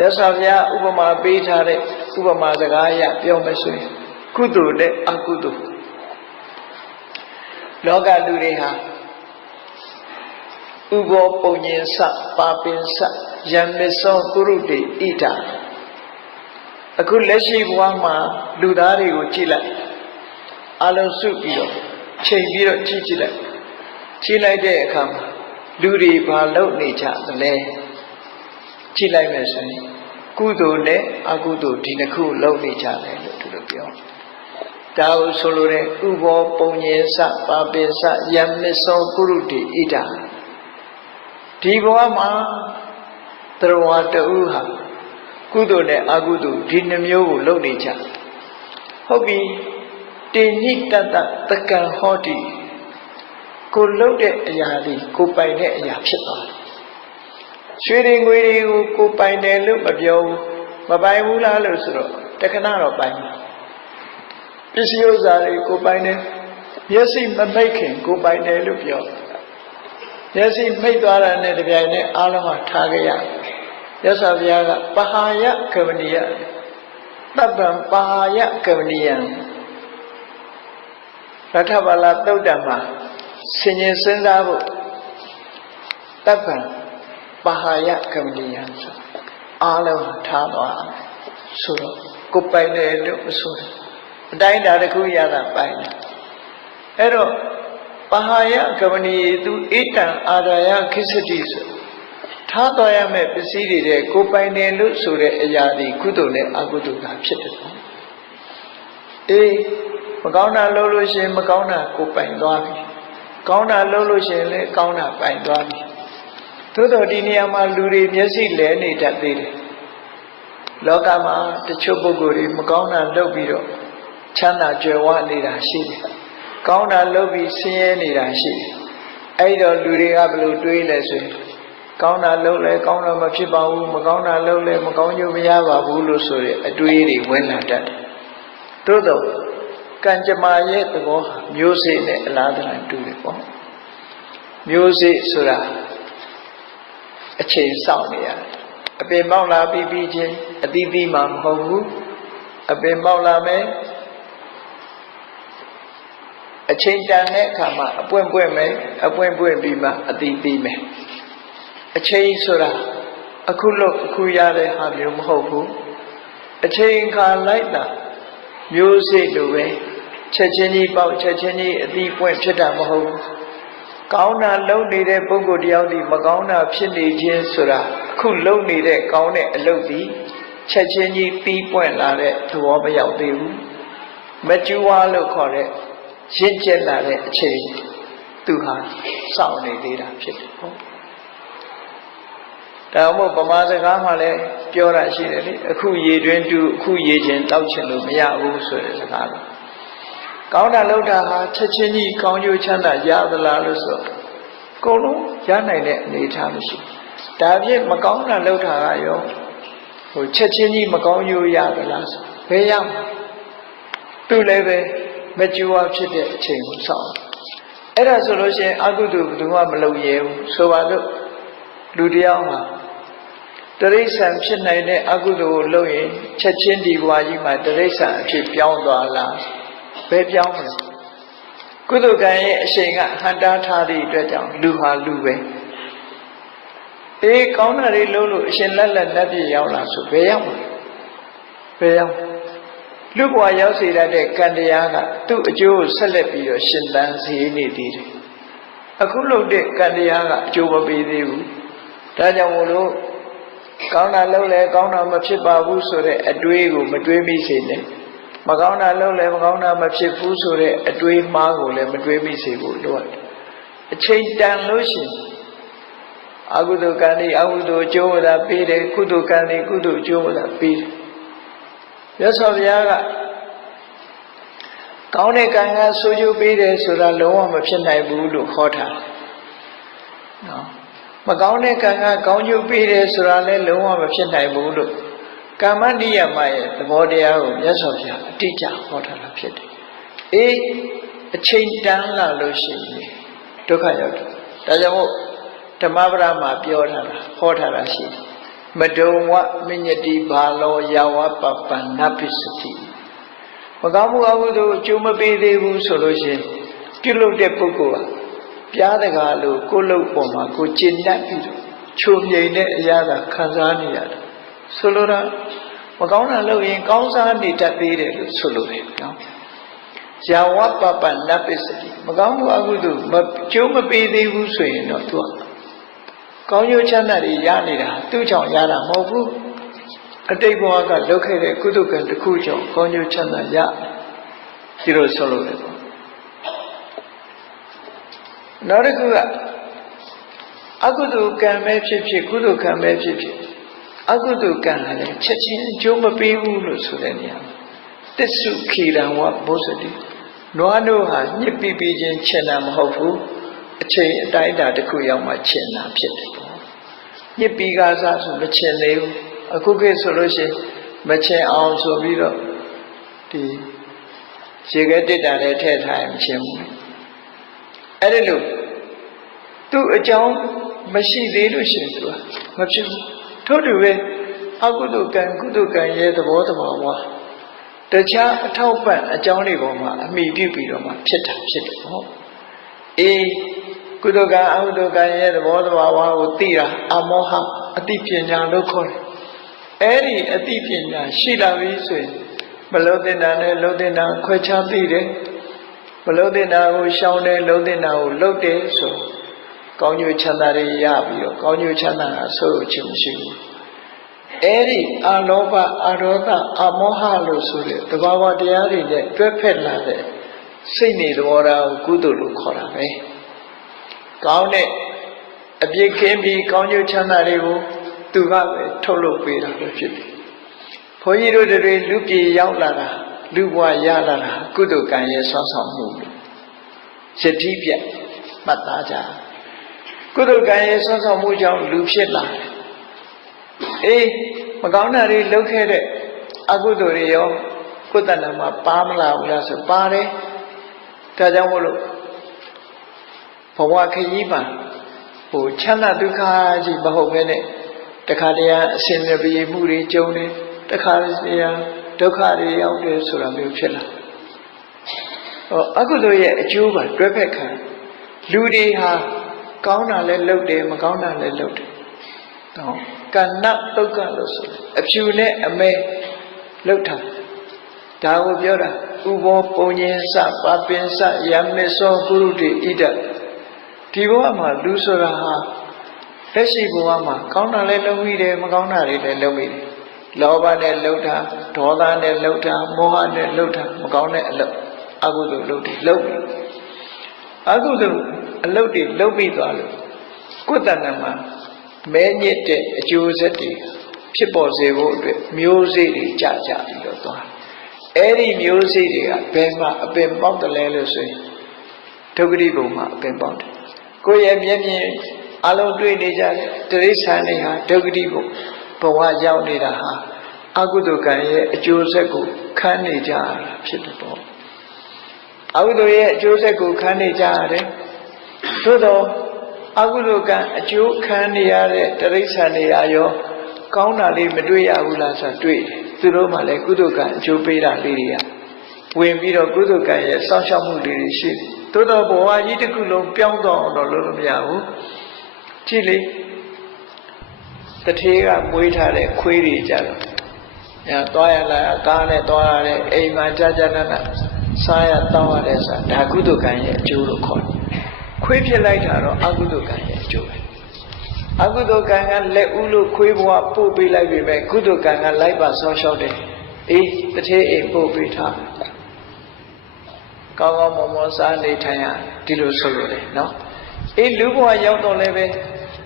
ရသော်ဗျာဥပမာပေးထားတဲ့ဥပမာစကားအရပြောမယ်ဆိုရင်ကုသိုလ်နဲ့အကုသိုလ်လောကလူတွေဟာဥဘောပုံညင်စပါပင်စယံမသောကုရုတေဣဒာအခုလက်ရှိဘဝမှာလူသားတွေကိုကြည့်လိုက်အလုံးစုပြီးတော့ချိန်ပြီးတော့ကြည့်လိုက်တဲ့အခါမှာလူတွေဘာလုပ်နေကြသလဲကြည့်လိုက်မယ်ဆိုရင်ကုသိုလ်နဲ့အကုသိုလ်ဒီနှစ်ခုလုပ်နေကြတယ်လို့သူတို့ပြောဒါကိုဆိုလိုတဲ့ဥဘောပုံညင်စပါပင်စယံမသောကုရုတေဣဒာဒီဘဝမှာသရဝတဥဟာကုသိုလ်နဲ့အကုသိုလ်ဒီနှမျိုးကိုလုပ်နေကြဟုတ်ပြီတေညိတတတကံဟောတိကိုလုပ်တဲ့အရာဒီကိုပိုင်တဲ့အရာဖြစ်သွားတယ်ရွှေတွေငွေတွေကိုကိုပိုင်တယ်လို့မပြောဘူးမပိုင်ဘူးလားလို့ဆိုတော့တခဏတော့ပိုင်တယ်ပစ္စည်းဥစ္စာတွေကိုပိုင်တယ်မျက်စိမမိတ်ခင်ကိုပိုင်တယ်လို့ပြောမျက်စိမိတ်သွားတာနဲ့တပြိုင်နက်အားလုံးကထားကြရမြတ်စွာဘုရားကပဟာယကမဏိယတပ္ပံပဟာယကမဏိယရထဘာလသုတ်တံမှာဆင်ញင်စဉ်းစားဖို့တပ္ပံပဟာယကမဏိယဆိုအားလုံးထားသွားဆိုတော့ကိုပိုင်တယ်လို့မဆိုဘူးအတိုင်းတာတစ်ခုရတာပိုင်တယ်အဲ့တော့ပဟာယကမဏိယသူဣတံအာရယခိစ္စတိဆိုထားတော်ရမယ့်ပစ္စည်းတွေတဲ့ကိုပိုင်တယ်လို့ဆိုတဲ့အရာဒီကုသိုလ်နဲ့အကုသိုလ်ကဖြစ်တယ်ပေါ့အေးမကောင်းတာလုပ်လို့ရှိရင်မကောင်းတာကိုပိုင်သွားပြီကောင်းတာလုပ်လို့ရှိရင်လည်းကောင်းတာပိုင်သွားပြီသို့တော်ဒီနေရာမှာလူတွေမျက်စိလဲနေတတ်သေးတယ်လောကမှာတချို့ပုဂ္ဂိုလ်တွေမကောင်းတာလုပ်ပြီးတော့ချမ်းသာကြွယ်ဝနေတာရှိတယ်ကောင်းတာလုပ်ပြီးဆင်းရဲနေတာရှိတယ်အဲ့တော့လူတွေကဘယ်လိုတွေးလဲဆိုရင်ကောင်းတာလုပ်လဲကောင်းတော့မဖြစ်ပါဘူးမကောင်းတာလုပ်လဲမကောင်းကျိုးမရပါဘူးလို့ဆိုတဲ့အတွေးတွေဝင်လာတတ်တယ်သို့တော့ကံကြမ္မာရဲ့သဘောဟာမျိုးစေ့နဲ့အလားတူတူတယ်ပေါ့မျိုးစေ့ဆိုတာအချိန်စောင့်နေရတယ်အပင်ပေါက်လာပြီးချင်းအသီးသီးမှမဟုတ်ဘူးအပင်ပေါက်လာမယ်အချိန်တန်တဲ့အခါမှာအပွင့်ပွင့်မယ်အပွင့်ပွင့်ပြီးမှအသီးသီးမယ်အချိန်ဆိုတာအခုလို့အခုရတဲ့ဟာမျိုးမဟုတ်ဘူးအချိန်ခါလိုက်တာမျိုးစေ့လိုပဲချက်ချင်းကြီးပေါက်ချက်ချင်းကြီးအသီးပွင့်ဖြစ်တာမဟုတ်ဘူးကောင်းတာလုပ်နေတဲ့ပုဂ္ဂိုလ်တယောက်ဒီမကောင်းတာဖြစ်နေခြင်းဆိုတာအခုလုပ်နေတဲ့ကောင်းတဲ့အလုပ်ဒီချက်ချင်းကြီးပြီးပွင့်လာတဲ့သဘောမရောက်သေးဘူးမကျူဝါလို့ခေါ်တဲ့ရင့်ကျက်လာတဲ့အချိန်သူဟာစောင့်နေသေးတာဖြစ်တယ်ဟုတ်ဒါမှမဟုတ်ဗမာစကားမှာလည်းပြောတာရှိတယ်လေအခုရေတွင်းတူအခုရေချင်းတောက်ချင်လို့မရဘူးဆိုတဲ့စကားလို့ကောင်းတာလုပ်တာဟာချက်ချင်းကြီးကောင်းကျိုးချမ်းသာရသလားလို့ဆိုအကုန်လုံးရနိုင်တဲ့အနေအထားမရှိဒါဖြင့်မကောင်းတာလုပ်တာကရောချက်ချင်းကြီးမကောင်းကျိုးရသလားဆိုဘယ်ရမှာသူလည်းပဲမကြွားဖြစ်တဲ့အချိန်ကိုစောင့်အဲ့ဒါဆိုလို့ရှိရင်အကုသိုလ်ဘယ်သူမှမလုပ်ရဲဘူးဆိုပါတော့လူတယောက်မှာတရိစ္ဆာန်ဖြစ်နိုင်တဲ့အကုသိုလ်ကိုလုပ်ရင်ချက်ချင်းဒီဘဝကြီးမှာတရိစ္ဆာန်အဖြစ်ပြောင်းသွားလားဘယ်ပြောင်းမလဲကုသိုလ်ကံရဲ့အရှိန်ကဟန်တားထားသည့်အတွက်ကြောင့်လူဟာလူပဲအေးကောင်းတာတွေလုပ်လို့အရှင်လက်လက်လက်ပြရောက်လာဆိုဘယ်ရောက်မလဲဘယ်ရောက်လူဘဝရောက်စေတတ်တဲ့ကံတရားကသူ့အကျိုးကိုဆက်လက်ပြီးတော့ရှင်သန်စေနေသေးတယ်အခုလုပ်တဲ့ကံတရားကအကျိုးမပေးသေးဘူးဒါကြောင့်မို့လို့ကောင်းတာလုပ်လဲကောင်းတာမဖြစ်ပါဘူးဆိုတဲ့အတွေးကိုမတွေးမိစေနဲ့မကောင်းတာလုပ်လဲမကောင်းတာမဖြစ်ဘူးဆိုတဲ့အတွေးမှားကိုလည်းမတွေးမိစေဖို့လိုတယ်အချိန်တန်လို့ရှိရင်အကုသိုလ်ကံတွေအကုသိုလ်အကျိုးသာပေးတယ်ကုသိုလ်ကံတွေကုသိုလ်အကျိုးသာပေးတယ်မြတ်စွာဘုရားကကောင်းတဲ့ကံကဆိုးကျိုးပေးတယ်ဆိုတာလုံးဝမဖြစ်နိုင်ဘူးလို့ဟောထားတယ်နော်မကောင်းတဲ့ကံကကောင်းကျိုးပေးတယ်ဆိုတာလည်းလုံးဝမဖြစ်နိုင်ဘူးလို့ကာမနိယမရဲ့သဘောတရားကိုမြတ်စွာဘုရားအတိအကျဟောထားတာဖြစ်တယ်အေးအချိန်တန်လာလို့ရှိရင်ဒုက္ခရောက်တယ်ဒါကြောင့်မို့ဓမ္မပဒမှာပြောထားတာဟောထားတာရှိတယ် မဒုံဝမညတိဘာလောယာဝပပန္နပိစတိမကောင်းမှုအကုသိုလ်အကျိုးမပေးသေးဘူးဆိုလို့ရှိရင်ပြုလုပ်တဲ့ပုဂ္ဂိုလ်ကပြားတကားလို့ကိုယ်လုပ်ပေါ်မှာကိုကျင့်တတ်ပြီးတော့ချုံမြိန်တဲ့အရာသာခံစားနေရတယ်ဆိုလိုတာမကောင်းတာလုပ်ရင်ကောင်းစားနေတတ်သေးတယ်လို့ဆိုလိုတယ်နော်ယာဝပပနပစ္စတိမကောင်းမှုအကုသိုလ်ကျိုးမပေးသေးဘူးဆိုရင်တော့သူကကောင်းကျိုးချမ်းသာတွေရနေတာသူ့ကြောင့်ရတာမဟုတ်ဘူးအတိတ်ဘဝကလုပ်ခဲ့တဲ့ကုသိုလ်ကံတစ်ခုကြောင့်ကောင်းကျိုးချမ်းသာရဒီလိုဆိုလိုတယ်ပေါ့နောက်တစ်ခုကအကုသိုလ်ကံပဲဖြစ်ဖြစ်ကုသိုလ်ကံပဲဖြစ်ဖြစ်အကုသိုလ်ကံလည်းချက်ချင်းအကျိုးမပေးဘူးလို့ဆိုတဲ့နေရာတစ္ဆုခေရံဝဘုဇတိနွားတို့ဟာညစ်ပြီးပြီးချင်းချင်တာမဟုတ်ဘူးအချိန်အတိုင်းအတာတစ်ခုရောက်မှချင်တာဖြစ်တယ်ပေါ့ညစ်ပြီးကားစားဆိုမချင်သေးဘူးအခုခေတ်ဆိုလို့ရှိရင်မချင်အောင်ဆိုပြီးတော့ဒီရေခဲတစ်တာလည်းထည့်ထားရင်မချင်ဘူးအဲ့ဒီလိုသူ့အကြောင်းမရှိသေးလို့ရှိရင်သူကမဖြစ်ဘူးထို့တူပဲအကုသိုလ်ကံကုသိုလ်ကံရဲ့သဘောတဘာဝတခြားအထောက်ပံ့အကြောင်းတွေပေါ်မှာအမိပြုပြီးတော့မှဖြစ်တာဖြစ်တယ်ပေါ့အေးကုသိုလ်ကံအကုသိုလ်ကံရဲ့သဘောတဘာဝကိုသိတာအမောဟအသိပညာလို့ခေါ်တယ်အဲ့ဒီအသိပညာရှိလာပြီဆိုရင်မလုံးတင်တာနဲ့လုံးတင်တာခွဲခြားသိတယ်မလုံးတင်တာကိုရှောင်တယ်လုံးတင်တာကိုလှုပ်တယ်ဆိုကောင်းကျိုးချမ်းသာတွေရပြီးတော့ကောင်းကျိုးချမ်းသာတာဆိုလို့ချင်းမရှိဘူးအဲ့ဒီအလောဘအရောဓအမောဟလို့ဆိုတဲ့သဘာဝတရားတွေနဲ့တွဲဖက်လာတဲ့စိတ်နေသဘောထားကိုကုသိုလ်လို့ခေါ်တာပဲကောင်းတဲ့အပြစ်ကင်းပြီးကောင်းကျိုးချမ်းသာတွေကိုသူကပဲထုတ်လုပ်ပေးတာပဲဖြစ်တယ်ဘုန်းကြီးတို့တွေလူပြေရောက်လာတာလူဘဝရလာတာကုသိုလ်ကံရဲ့ဆွမ်းဆောင်မှုယတိပြတ်မှတ်သားကြကုသိုလ်ကံရဲ့ဆွမ်းဆောင်မှုကြောင့်လူဖြစ်လာတယ်အေးမကောင်းတာတွေလုပ်ခဲ့တဲ့အကုသိုလ်တွေရောကိုယ်တဏ္ဍာမှာပါမလာဘူးလားဆိုပါတယ်ဒါကြောင့်မို့လို့ဘဝခရီးမှာဟိုချမ်းသာဒုက္ခကြီးမဟုတ်ဘဲနဲ့တခါတည်းအစင်မပြေမှုတွေကြုံတယ်တခါတည်းဒုက္ခတွေရောက်တယ်ဆိုတာမျိုးဖြစ်လာအကုသိုလ်ရဲ့အကျိုးကတွဲဖက်ခံလူတွေဟာကောင်းတာလည်းလုပ်တယ်မကောင်းတာလည်းလုပ်တယ်နော်ကဏ္ဍဒုက္ခလို့ဆိုတယ်အဖြူနဲ့အမဲလုပ်တာဒါကိုပြောတာဥဘောပုံညင်စပါပင်စယမေသောကုရုတိဣဒဒီဘဝမှာလူဆိုတာဟာလက်ရှိဘဝမှာကောင်းတာလည်းလုပ်မိတယ်မကောင်းတာတွေလည်းလုပ်မိတယ်လောဘနဲ့လုပ်တာဒေါသနဲ့လုပ်တာမောဟနဲ့လုပ်တာမကောင်းတဲ့အလုပ်အကုသိုလ်လုပ်တယ်လုပ်ပြီအကုသိုလ်အလုပ်တွေလုပ်ပြီးသွားလို့ကိုယ်တဏ္ဍာမှာမဲညစ်တဲ့အကျိုးဆက်တွေဖြစ်ပေါ်စေဖို့အတွက်မျိုးစေ့တွေကြကြပြီးတော့သွားအဲ့ဒီမျိုးစေ့တွေကဘယ်မှာအပင်ပေါက်တယ်လဲလို့ဆိုရင်ဒုက္ခတိဘုံမှာအပင်ပေါက်တယ်ကိုယ့်ရဲ့မျက်မြင်အလုံးတွေ့နေကြတဲ့တိရစ္ဆာန်တွေဟာဒုက္ခတိဘုံဘဝရောက်နေတာဟာအကုသိုလ်ကံရဲ့အကျိုးဆက်ကိုခံနေကြရတာဖြစ်တယ်ပေါ့အကုသိုလ်ရဲ့အကျိုးဆက်ကိုခံနေကြရတယ်သို့တော့အကုသိုလ်ကံအကျိုးခံနေရတဲ့တိရစ္ဆာန်တွေရောကောင်းတာလေးမတွေ့ရဘူးလားဆိုတွေ့တယ်သူတို့မှလည်းကုသိုလ်ကံအကျိုးပေးတာလေးတွေကဝင်ပြီးတော့ကုသိုလ်ကံရဲ့စောင့်ရှောက်မှုလေးတွေရှိတယ်သို့တော့ဘဝကြီးတစ်ခုလုံးပြောင်းသွားအောင်တော့လုပ်လို့မရဘူးကြည့်လေတထေးကမွေးထားတဲ့ခွေးတွေကြတော့ညာသွားရလာကားနဲ့သွားရတဲ့အိမ်မှာကြာကြာနာနာစားရတောင်းရတဲ့ဆိုတာဒါကုသိုလ်ကံရဲ့အကျိုးလို့ခေါ်တယ်ခွေးဖြစ်လိုက်တာတော့အကုသိုလ်ကံရဲ့အကျိုးပဲအကုသိုလ်ကံကလက်ဦးလို့ခွေးဘဝပို့ပေးလိုက်ပြီပဲကုသိုလ်ကံကလိုက်ပါဆောင်းလျှောက်တယ်အေးတထေးအိမ်ပို့ပေးထားကောင်းကောင်းမွန်မွန်စားနေထိုင်ရဒီလိုဆိုလို့လေနော်အေးလူဘဝရောက်တော့လည်းပဲ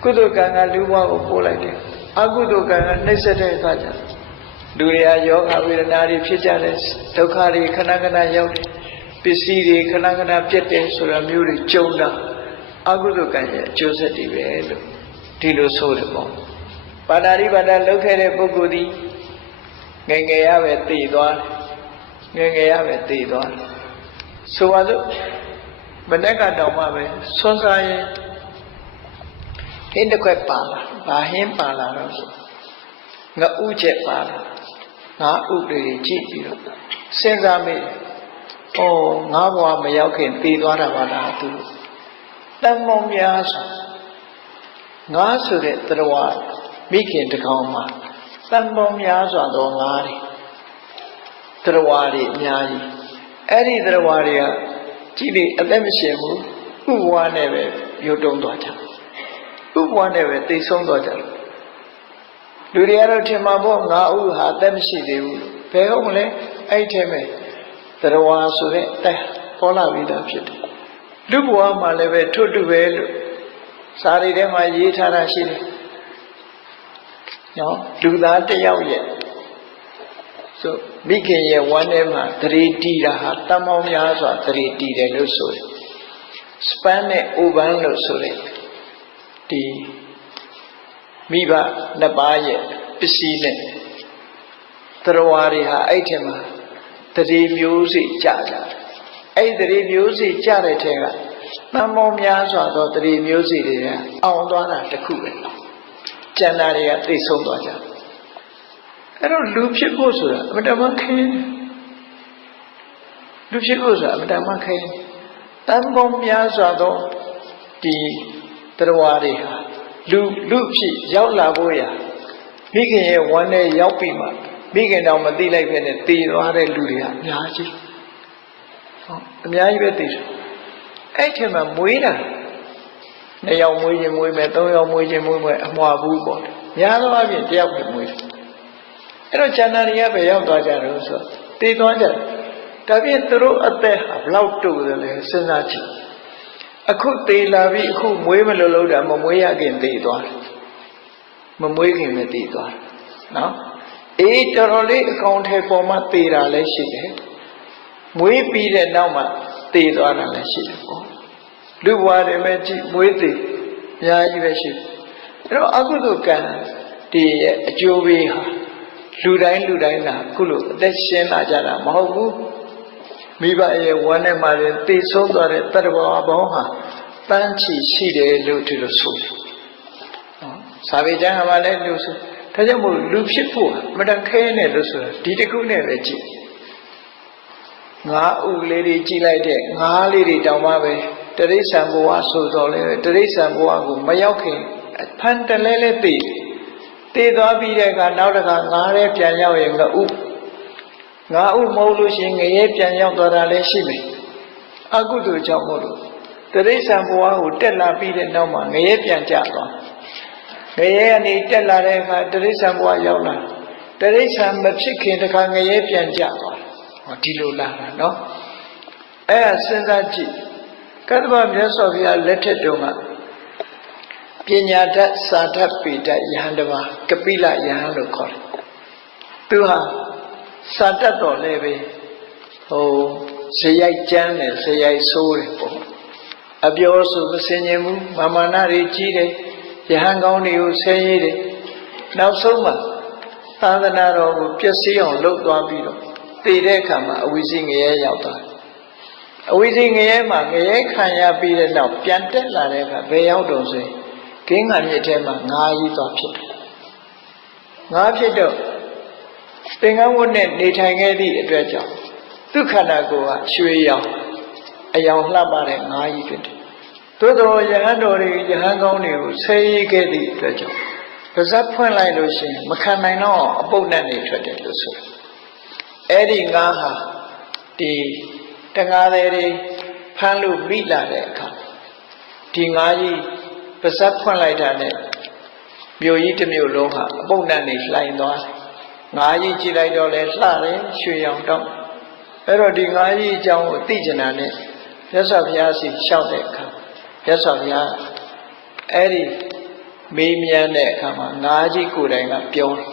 ကုသိုလ်ကံကလူဘဝကိုပို့လိုက်တယ်အကုသိုလ်ကံကနှိမ့်ဆက်တဲ့အခါကျလူတွေကယောဂဝေဒနာတွေဖြစ်ကြတယ်ဒုက္ခတွေခဏခဏရောက်တယ်ပစ္စည်းတွေခဏခဏပြတ်တယ်ဆိုတာမျိုးတွေကြုံတာအကုသိုလ်ကံရဲ့အကျိုးဆက်တွေပဲလို့ဒီလိုဆိုတယ်ပေါ့ပါဏာတိပါဒလုပ်ခဲ့တဲ့ပုဂ္ဂိုလ်ဒီငယ်ငယ်ရပဲသိသွားတယ်ငယ်ငယ်ရပဲသိသွားတယ်ဆိုပါစို့မနေ့ကတောင်မှပဲဆွမ်းစားရင်ဟင်းတစ်ခွက်ပါလာဘာဟင်းပါလာတော့ဆို ငါဥချက်ပါလားငါဥတွေကြည့်ပြီးတော့စဉ်းစားမိတယ်ဩငါဘဝမရောက်ခင်တည်သွားတာပါလားသူတန်မောင်များဆိုငါဆိုတဲ့တရားမိခင်တကောင်မှာတန်မောင်များစွာသောငါတွေတရားတွေအများကြီးအဲ့ဒီတရားတွေကကြည့်လေအသက်မရှင်ဘူးဥဘဝနဲ့ပဲရုပ်တုံးသွားကြဥဘဝနဲ့ပဲသိဆုံးသွားကြလူတွေကတော့ထင်မှာပေါ့ငါဥဟာအသက်မရှိသေးဘူးဘယ်ဟုတ်မလဲအဲ့ထဲမှာတရားဆိုတဲ့တက်ပေါ်လာပြီးသားဖြစ်တယ်လူဘဝမှာလည်းပဲထွတ်တူပဲလို့စာရီထဲမှာရေးထားတာရှိတယ်နော်လူသားတစ်ယောက်ရဲ့ဆိုမိခင်ရဲ့ဝမ်းထဲမှာသတိတီးတာဟာတန်ပေါင်းများစွာသတိတီးတယ်လို့ဆိုတယ်စပန်းနဲ့အိုပန်းလို့ဆိုတယ်ဒီမိဘနှစ်ပါးရဲ့ပစ္စည်းနဲ့တရားတွေဟာအဲ့ထဲမှာသတိမျိုးစိကြကြတယ်အဲ့သတိမျိုးစိကြတဲ့ထဲကတန်ပေါင်းများစွာသောသတိမျိုးစိတွေကအောင်သွားတာတစ်ခုပဲကျန်တာတွေကသိဆုံးသွားကြတယ်အဲ့တော့လူဖြစ်ဖို့ဆိုတာအမတမခင်းလူဖြစ်ဖို့ဆိုတာအမတမခင်းတန်ပေါင်းများစွာသောဒီတရားတွေဟာလူဖြစ်ရောက်လာဖို့ရမိခင်ရဲ့ဝမ်းထဲရောက်ပြီးမှမိခင်တော်မသိလိုက်ပဲနဲ့တည်သွားတဲ့လူတွေကအများကြီးဟုတ်အများကြီးပဲတည်တယ်အဲ့ထက်မှမွေးတာ2ယောက်မွေးခြင်းမွေးမယ်3ယောက်မွေးခြင်းမွေးမယ်အမှားဘူးပေါ့များသောအားဖြင့်1ယောက်ပဲမွေးတယ်အဲ့တော့ကျန်တာတွေကပဲရောက်သွားကြတော့ဆိုတည်သွားကြတယ်ဒါဖြင့်သူတို့အသက်ဟာဘလောက်တူတယ်လဲစဉ်းစားကြည့်အခုတည်လာပြီအခုမွေးမလို့လို့တာမမွေးရခင်တည်သွားတယ်မမွေးခင်ပဲတည်သွားတယ်နော်အေးတော်တော်လေးအကောင်ထဲပေါ်မှာတည်တာလည်းရှိတယ်မွေးပြီးတဲ့နောက်မှာတည်သွားတာလည်းရှိတယ်ပေါ့လူဘဝတွေမဲ့ကြည့်မွေးတည်အများကြီးပဲရှိတယ်အဲ့တော့အကုသိုလ်ကံဒီရဲ့အကျိုးပေးဟာလူတိုင်းလာခုလိုအသက်ရှင်လာကြတာမဟုတ်ဘူးမိဘရဲ့ဝမ်းထဲမှာတည်ဆုံးသွားတဲ့တတ္တဝါဘောင်းဟာတန်းချီရှိတယ်လို့ဒီလိုဆိုတယ်နော်စာပေကျမ်းကလည်းလို့ဆိုဒါကြောင့်မို့လူဖြစ်ဖို့မတန်ခဲနဲ့လို့ဆိုတာဒီတစ်ခုနဲ့ပဲကြည့်ငါဥလေးတွေကြည့်လိုက်တဲ့ငါးလေးတွေတောင်မှပဲတရိစ္ဆာန်ဘဝဆိုတော့လေတရိစ္ဆာန်ဘဝကိုမရောက်ခင်ဖန်တလဲလဲတည်သွားပြီးတဲ့အခါနောက်တစ်ခါငါးရဲပြန်ရောက်ရင်ငါဥမဟုတ်လို့ရှိရင်ငရဲပြန်ရောက်သွားတာလည်းရှိမယ်အကုသိုလ်ကြောင့်မို့လို့တရိစ္ဆာန်ဘဝကိုတက်လာပြီးတဲ့နောက်မှာငရဲပြန်ကြသွားငရဲကနေတက်လာတဲ့အခါတရိစ္ဆာန်ဘဝရောက်လာတရိစ္ဆာန်မဖြစ်ခင်တခါငရဲပြန်ကြသွားဟောဒီလိုလာတာနော်အဲ့ဒါစဉ်းစားကြည့်ကတ္တဗမြတ်စွာဘုရားလက်ထက်တုန်းကပညာတတ်စာတတ်ပေတတ်ယဟန်တစ်ပါးကပိလယဟန်လို့ခေါ်တယ်သူဟာစာတတ်တော်လည်းပဲဇယိုက်ကျမ်းတယ်ဇယိုက်ဆိုးတယ်ပေါ့အပြောဆိုမစင်ញင်ဘူးမာနတွေကြီးတယ်ယဟန်ကောင်းတွေကိုဆဲရေးတယ်နောက်ဆုံးမှာသာသနာတော်ကိုပျက်စီးအောင်လုပ်သွားပြီးတော့တည်တဲ့အခါမှာအဝိဇ္ဇငရဲရောက်သွားတယ်အဝိဇ္ဇငရဲမှာငရဲခံရပြီးတဲ့နောက်ပြန်တက်လာတဲ့အခါဘယ်ရောက်တော့ဆိုရင်ကင်းငံမြစ်ထဲမှာငါးကြီးသွားဖြစ်တယ်ငါးဖြစ်တော့သင်္ကန်းဝတ်နဲ့နေထိုင်ခဲ့သည့်အတွက်ကြောင့်သူခန္ဓာကိုယ်ကရွှေရောင်အယောင်လှပတဲ့ငါးကြီးဖြစ်တယ်သို့တော်ယဟန်တော်တွေယဟန်ကောင်းတွေကိုဆဲရေးခဲ့သည့်အတွက်ကြောင့်ပါးစပ်ဖွင့်လိုက်လို့ရှိရင်မခံနိုင်တော့အပုပ်နဲ့နေထွက်တယ်လို့ဆိုတယ်အဲ့ဒီငါးဟာဒီတငါးတွေဖမ်းလို့မိလာတဲ့အခါဒီငါးကြီးပါးစပ်ဖွင့်လိုက်တာနဲ့မြို့ကြီးတစ်မြို့လုံးဟာအပုပ်နဲ့နေလှိုင်သွားတယ်ငါးကြီးကြည့်လိုက်တော့လဲလှတယ်ရွှေရောင်တော့အဲ့တော့ဒီငါးကြီးအကြောင်းကိုသိကျင်တာနဲ့မြတ်စွာဘုရားစီလျှောက်တဲ့အခါမြတ်စွာဘုရားအဲ့ဒီမေးမြန်းတဲ့အခါမှာငါးကြီးကိုယ်တိုင်ကပြောတယ်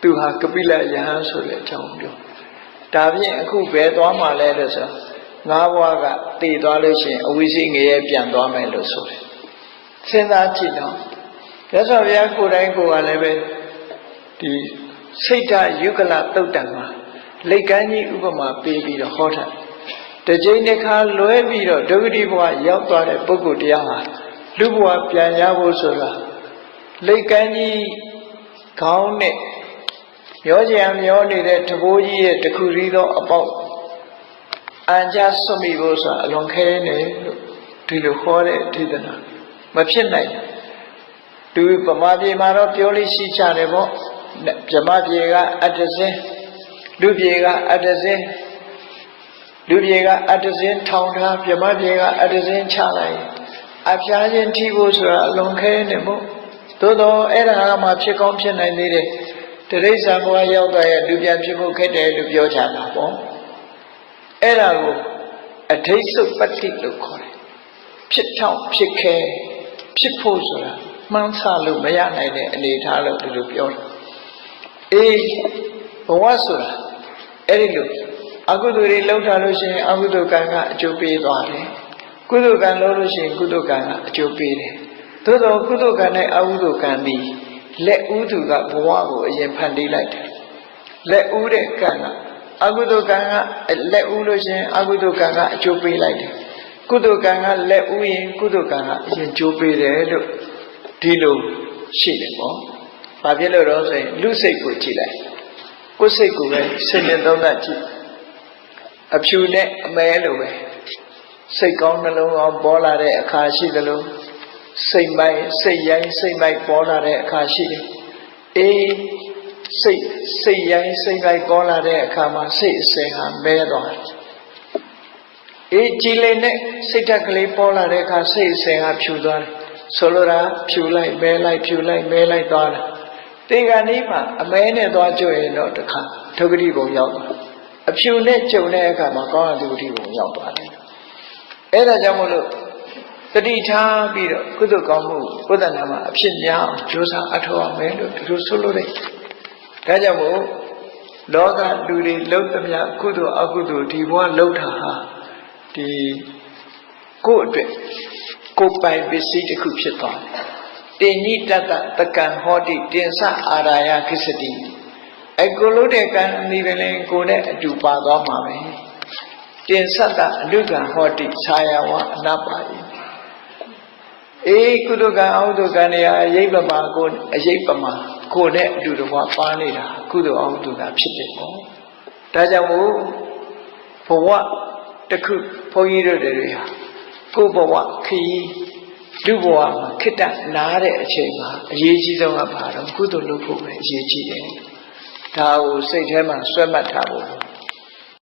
သူဟာကပိလယဟန်ဆိုတဲ့အကြောင်းပြောဒါဖြင့်အခုဘယ်သွားမှလဲလို့ဆိုငါးဘွားကတည်သွားလို့ရှိရင်အဝိဇ္ဇငရဲပြန်သွားမယ်လို့ဆိုတယ်စဉ်းစားကြည့်တော့မြတ်စွာဘုရားကိုယ်တိုင်ကိုယ်ကလည်းပဲဒီစိတ်ဓာတ်ယုဂလသုတ်တံမှာလိတ်ကမ်းကြီးဥပမာပေးပြီးတော့ဟောထားတစ်ကြိမ်တစ်ခါလွဲပြီးတော့ဒုက္ခတိဘဝရောက်သွားတဲ့ပုဂ္ဂိုလ်တရားဟာလူဘဝပြန်ရဖို့ဆိုတာလိတ်ကမ်းကြီး ခေါင်းနဲ့မျောကြံမျောနေတဲ့တဘိုးကြီးရဲ့တခုရီးသောအပေါက်အန်ကြဆွမိဖို့ဆိုတာအလွန်ခဲနေလို့ဒီလိုခေါ်တဲ့ဒေသနာမဖြစ်နိုင်သူဗမာပြည်မှာတော့ပြောလို့ရှိကြတယ်ပေါ့ဗမာပြည်ကအတ္တစင်းလူပြည်ကအတ္တစင်းလူပြည်ကအတ္တစင်းထောင်ထားဗမာပြည်ကအတ္တစင်းချလိုက်အဖျားချင်းထိဖို့ဆိုတာအလွန်ခဲနေမို့သို့တော့အဲ့ဒါကမှဖြစ်ကောင်းဖြစ်နိုင်သေးတယ်တိရစ္ဆာန်ဘဝရောက်သွားရဲ့လူပြန်ဖြစ်ဖို့ခက်တယ်လို့ပြောကြတာပေါ့အဲ့ဒါကိုအဋိစ္စပတ္တိလို့ခေါ်တယ်ဖြစ်ထောင်ဖြစ်ခဲဖြစ်ဖို့ဆိုတာမှန်းဆလို့မရနိုင်တဲ့အနေအထားလို့ဒီလိုပြောတယ်အေးဘဝဆိုတာအဲ့ဒီလိုအကုသိုလ်တွေလုပ်ထားလို့ရှိရင်အကုသိုလ်ကံကအကျိုးပေးသွားတယ်ကုသိုလ်ကံလုပ်လို့ရှိရင်ကုသိုလ်ကံကအကျိုးပေးတယ်သို့တော့ကုသိုလ်ကံနဲ့အကုသိုလ်ကံသည်လက်ဥသူကဘဝကိုအရင်ဖန်တီးလိုက်တယ်လက်ဥတဲ့ကံကအကုသိုလ်ကံကလက်ဥလို့ရှိရင်အကုသိုလ်ကံကအကျိုးပေးလိုက်တယ်ကုသိုလ်ကံကလက်ဥရင်ကုသိုလ်ကံကအရင်ကျိုးပေးတယ်လို့ဒီလိုရှိတယ်ပေါ့ဘာဖြစ်လို့တော့ဆိုရင်လူစိတ်ကိုကြည့်လိုက်ကိုယ်စိတ်ကိုပဲစဉ်းနေသုံးသပ်ကြည့်အဖြူနဲ့အမဲလိုပဲစိတ်ကောင်းနှလုံးကောင်းပေါ်လာတဲ့အခါရှိသလိုစိတ်မိုက်စိတ်ရိုင်းစိတ်မိုက်ပေါ်လာတဲ့အခါရှိတယ်အေးစိတ်ရိုင်းစိတ်မိုက်ပေါ်လာတဲ့အခါမှာစိတ်အစဉ်ဟာမဲသွားတယ်အေးကြည်လင်တဲ့စိတ်ဓာတ်ကလေးပေါ်လာတဲ့အခါစိတ်အစဉ်ဟာဖြူသွားတယ်ဆိုလိုတာဖြူလိုက်မဲလိုက်ဖြူလိုက်မဲလိုက်သွားတယ်တေခါนี้မှာအမဲနဲ့သွားကြွရင်တော့တခါဒုက္ခတိဘုံရောက်သွားအဖြူနဲ့ကြုံတဲ့အခါမှာကောင်းတဲ့ဒုက္ခတိဘုံရောက်သွားတယ်အဲ့ဒါကြောင့်မို့လို့တတိထားပြီးတော့ကုသိုလ်ကောင်းမှုကုသနာမှာအဖြစ်များအောင်ကြိုးစားအထောက်အမယ်လို့ဒီလိုဆိုလို့တယ်ဒါကြောင့်မို့လောကလူတွေလှုပ်သမျှကုသိုလ်အကုသိုလ်ဒီဘဝလှုပ်တာဟာဒီကိုယ့်အတွက်ကိုယ်ပိုင်ပစ္စည်းတစ်ခုဖြစ်သွားတယ်တင်ညိတတတကံဟောတိတင်စအာရာယခိစတိအကိုလို့တဲ့ကံဒီပင်လည်းကိုယ်နဲ့အတူပါသွားမှာပဲတင်စတအလုကံဟောတိခြာယဝအနပါယအေးကုသကံအဟုတုကံတွေဟာအရေးပမာကိုအရေးပမာကိုနဲ့အတူတကွပါနေတာကုသိုလ်အဟုတုကံဖြစ်တယ်ပေါ့ဒါကြောင့်မို့ဘဝတစ်ခုဘုန်းကြီးတို့တွေဟာကိုယ်ဘဝခရီးလူဘဝမှာခိတ္တနားတဲ့အချိန်မှာအရေးကြီးဆုံးကဘာတော့ကုသိုလ်လုပ်ဖို့ပဲအရေးကြီးတယ်ဒါကိုစိတ်ထဲမှာဆွဲမှတ်ထားဖို့